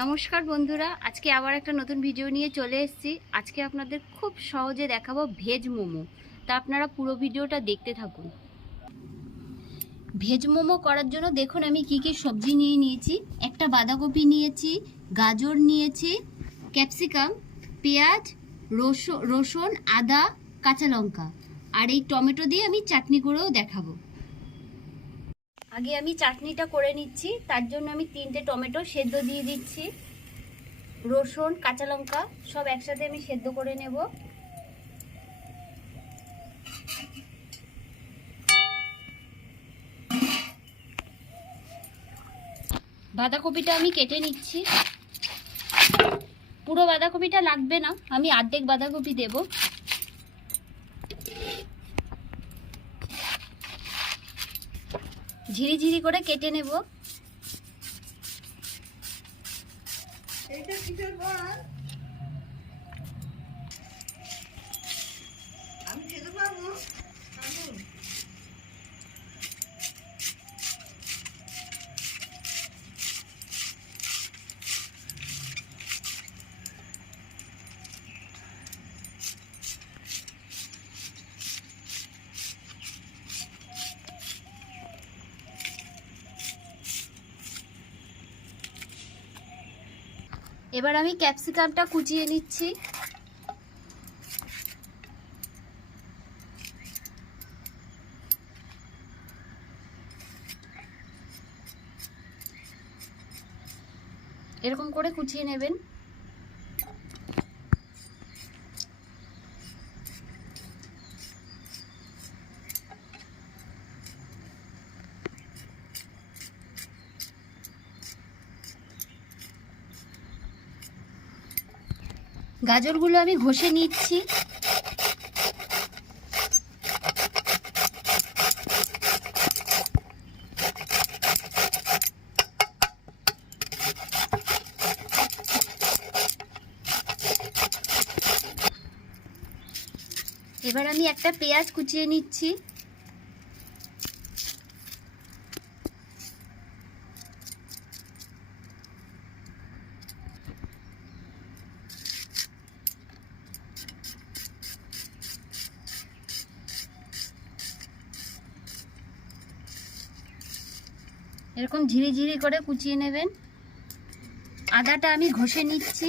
নমস্কার বন্ধুরা, আজকে আবার একটা নতুন ভিডিও নিয়ে চলে এসেছি। আজকে আপনাদের খুব সহজে দেখাবো ভেজ মোমো। তা আপনারা পুরো ভিডিওটা দেখতে থাকুন। ভেজ মোমো করার জন্য দেখুন আমি কি কি সবজি নিয়ে নিয়েছি। একটা বাঁধাকপি নিয়েছি, গাজর নিয়েছি, ক্যাপসিকাম, পেঁয়াজ, রসুন, আদা, কাঁচা লঙ্কা আর এই টমেটো দিয়ে আমি চাটনি করেও দেখাবো। আগে আমি চাটনিটা করে নিচ্ছি। তার জন্য আমি 3টে টমেটো সেদ্ধ দিয়ে দিচ্ছি। রসুন, কাঁচা লঙ্কা সব একসাথে আমি সেদ্ধ করে নেব। বাঁধাকপিটা আমি কেটে নিচ্ছি। পুরো বাঁধাকপিটা লাগবে না, আমি অর্ধেক বাঁধাকপি দেব। ঝিরি ঝিরি করে কেটে নেব। এবার আমি ক্যাপসিকামটা কুচিয়ে নিচ্ছি। এরকম করে কুচিয়ে নেবেন। গাজরগুলো আমি ঘষে নিচ্ছি। এবার আমি একটা পেঁয়াজ কুচিয়ে নিচ্ছি। এরকম ঝিরি ঝিরি করে কুচিয়ে নেবেন। আদাটা আমি ঘষে নিচ্ছি।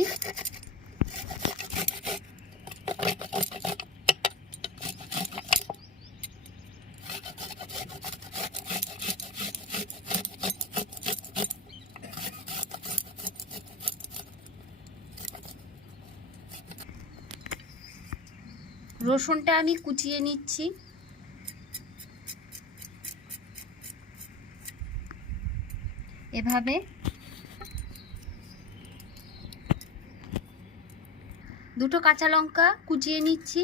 রসুনটা আমি কুচিয়ে নিচ্ছি। এভাবে দুটো কাঁচা লঙ্কা কুচিয়ে নিচ্ছি।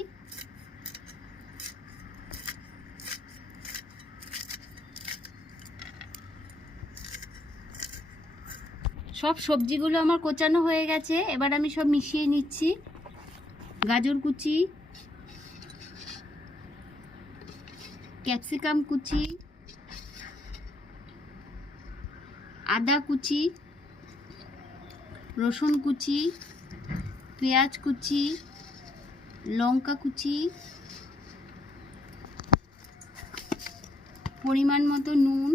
সব সবজিগুলো আমার কোচানো হয়ে গেছে। এবার আমি সব মিশিয়ে নিচ্ছি। গাজর কুচি, ক্যাপসিকাম কুচি, আদা কুচি, রসুন কুচি, পেঁয়াজ কুচি, লঙ্কা কুচি, পরিমাণ মতো নুন,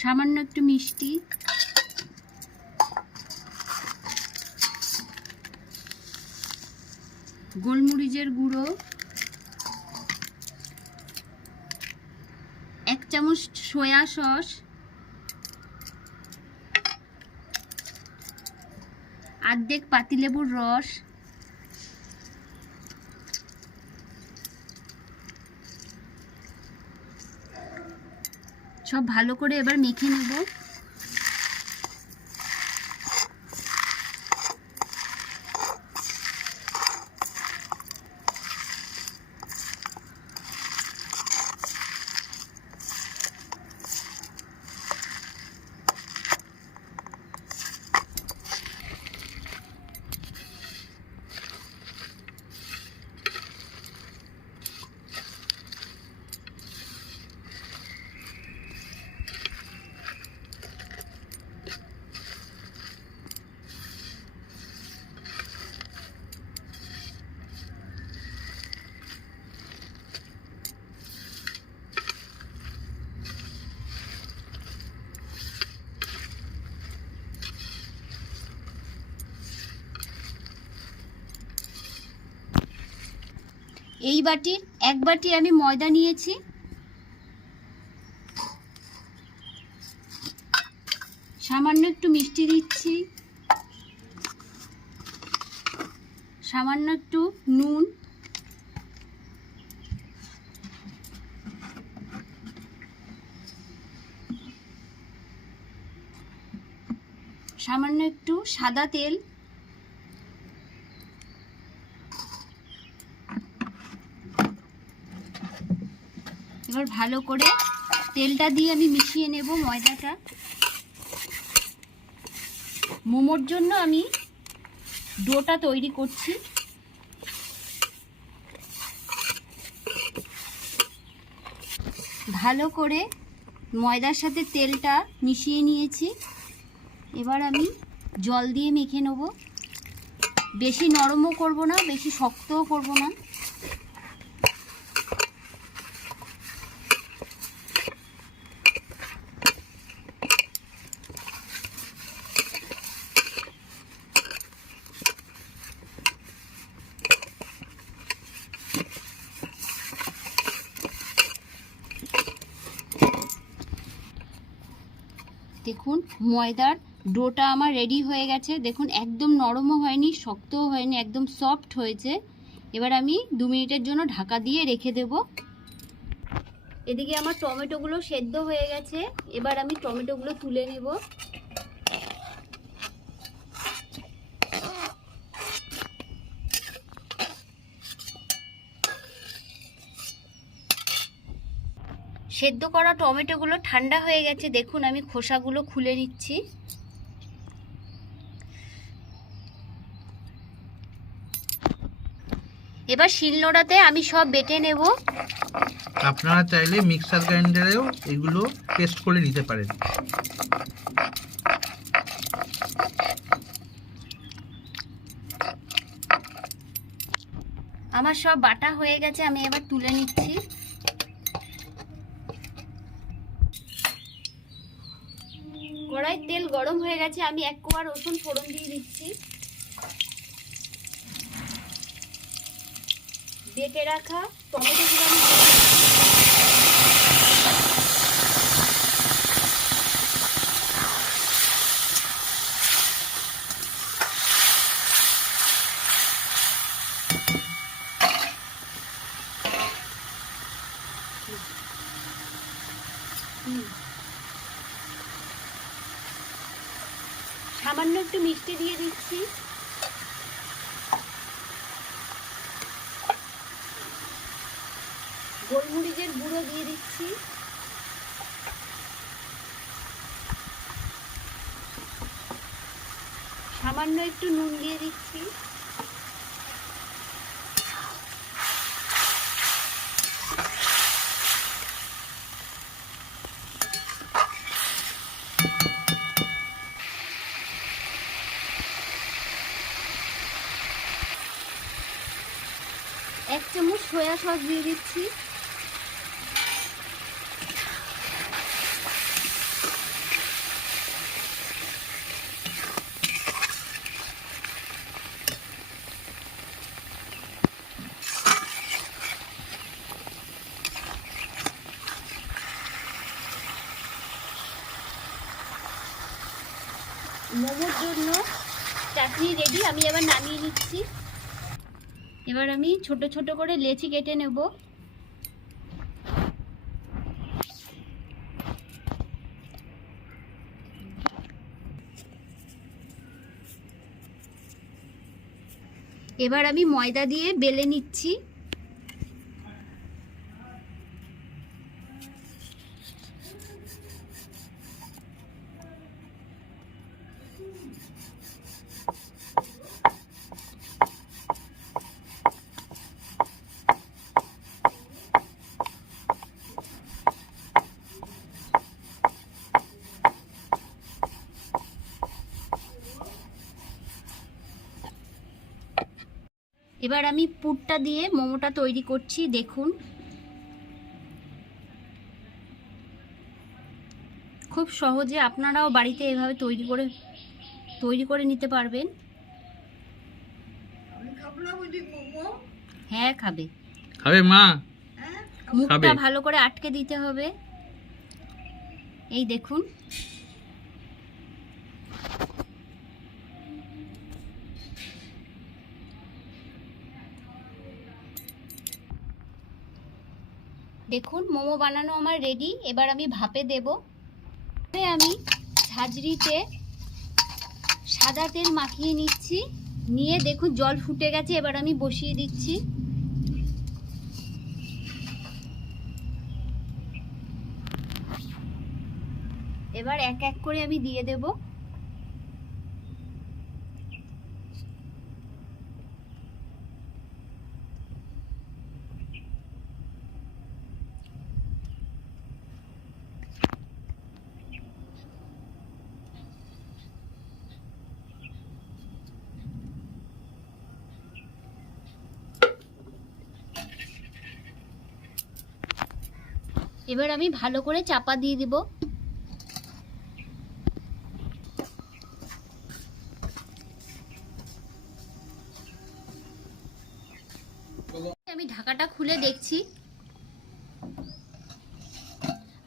সামান্য একটু মিষ্টি, গোলমরিচের গুঁড়ো, 1 চামচ সয়া সস, অর্ধেক পাতিলেবুর রস, সব ভালো করে এবার মেখে নেব। এই বাটির 1 বাটি আমি ময়দা নিয়েছি। সামান্য একটু মিষ্টি দিচ্ছি, সামান্য একটু নুন, সামান্য একটু সাদা তেল, এবার ভালো করে তেলটা দিয়ে আমি মিশিয়ে নেব ময়দাটা। মোমোর জন্য আমি ডোটা তৈরি করছি। ভালো করে ময়দার সাথে তেলটা মিশিয়ে নিয়েছি। এবার আমি জল দিয়ে মেখে নেব। বেশি নরমও করব না, বেশি শক্তও করব না। দেখুন ময়দার ডোটা আমার রেডি হয়ে গেছে। দেখুন একদম নরমও হয়নি, শক্তও হয়নি, একদম সফট হয়েছে। এবার আমি 2 মিনিটের জন্য ঢাকা দিয়ে রেখে দেব। এদিকে আমার টমেটোগুলো সেদ্ধ হয়ে গেছে। এবার আমি টমেটোগুলো তুলে নেব। সেদ্ধ করা টমেটোগুলো ঠান্ডা হয়ে গেছে। দেখুন আমি খোসাগুলো খুলে নিচ্ছি। এবার শিলনোড়াতে আমি সব বেটে নেব। আপনারা চাইলে মিক্সার গ্রাইন্ডারেও এগুলো পেস্ট করে নিতে পারেন। আমার সব বাটা হয়ে গেছে, আমি এবার তুলে নিচ্ছি। কড়াইয়ের তেল গরম হয়ে গেছে, আমি 1 কোয়া রসুন ফোড়ন দিয়ে দিচ্ছি। বেটে রাখা টমেটোগুলো আমি সামান্য একটু মিষ্টি দিয়ে দিচ্ছি। গোলমরিচের গুঁড়ো দিয়ে দিচ্ছি। সামান্য একটু নুন দিয়ে দিচ্ছি। এক চামচ সয়া সস দিয়ে দিচ্ছি। মোমোর জন্য চাটনি রেডি, আমি এবার নামিয়ে নিচ্ছি। এবার আমি ছোট ছোট করে লেচি কেটে নেব। এবার আমি ময়দা দিয়ে বেলে নিচ্ছি। এবার আমি পুরটা দিয়ে মোমোটা তৈরি করছি। দেখুন খুব সহজে আপনারাও বাড়িতে এভাবে তৈরি করে নিতে পারবেন। হ্যাঁ খাবে। খাবে মা? মুখটা খাবে। ভালো করে আটকে দিতে হবে। এই দেখুন, দেখুন মোমো বানানো আমার রেডি। এবার আমি ভাপে দেব। আমি ঝাঁঝরিতে সাদা তেল মাখিয়ে নিচ্ছি, নিয়ে দেখুন জল ফুটে গেছে। এবার আমি বসিয়ে দিচ্ছি। এবার এক এক করে আমি দিয়ে দেব। এবার আমি ভালো করে চাপা দিয়ে দিব। আমি ঢাকাটা খুলে দেখছি।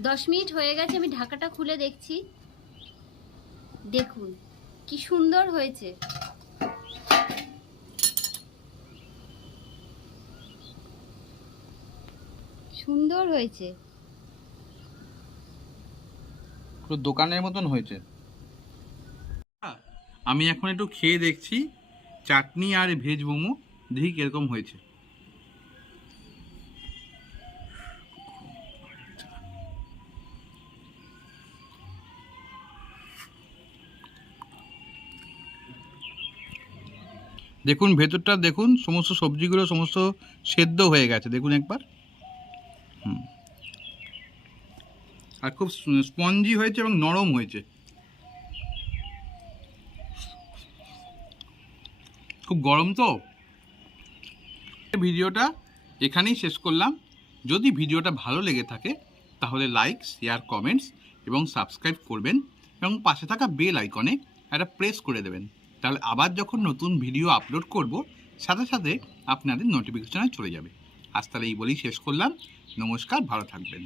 10 মিনিট হয়ে গেছে, আমি ঢাকাটা খুলে দেখছি। দেখুন কি সুন্দর হয়েছে। সুন্দর হয়েছে। পুরো দোকানের মতন হয়েছে। আমি এখন একটু খেয়ে দেখছি চাটনি আর ভেজ মোমো, দেখি কিরকম হয়েছে। দেখুন ভেতরটা দেখুন, সমস্ত সবজিগুলো সমস্ত সেদ্ধ হয়ে গেছে, দেখুন একবার। আর খুব স্পঞ্জি হয়েছে এবং নরম হয়েছে, খুব গরম তো। ভিডিওটা এখানেই শেষ করলাম। যদি ভিডিওটা ভালো লেগে থাকে তাহলে লাইক, শেয়ার, কমেন্টস এবং সাবস্ক্রাইব করবেন, এবং পাশে থাকা বেল আইকনে একটা প্রেস করে দেবেন। তাহলে আবার যখন নতুন ভিডিও আপলোড করব সাথে সাথে আপনাদের নোটিফিকেশনে চলে যাবে। আজ তাহলে এই বলেই শেষ করলাম। নমস্কার, ভালো থাকবেন।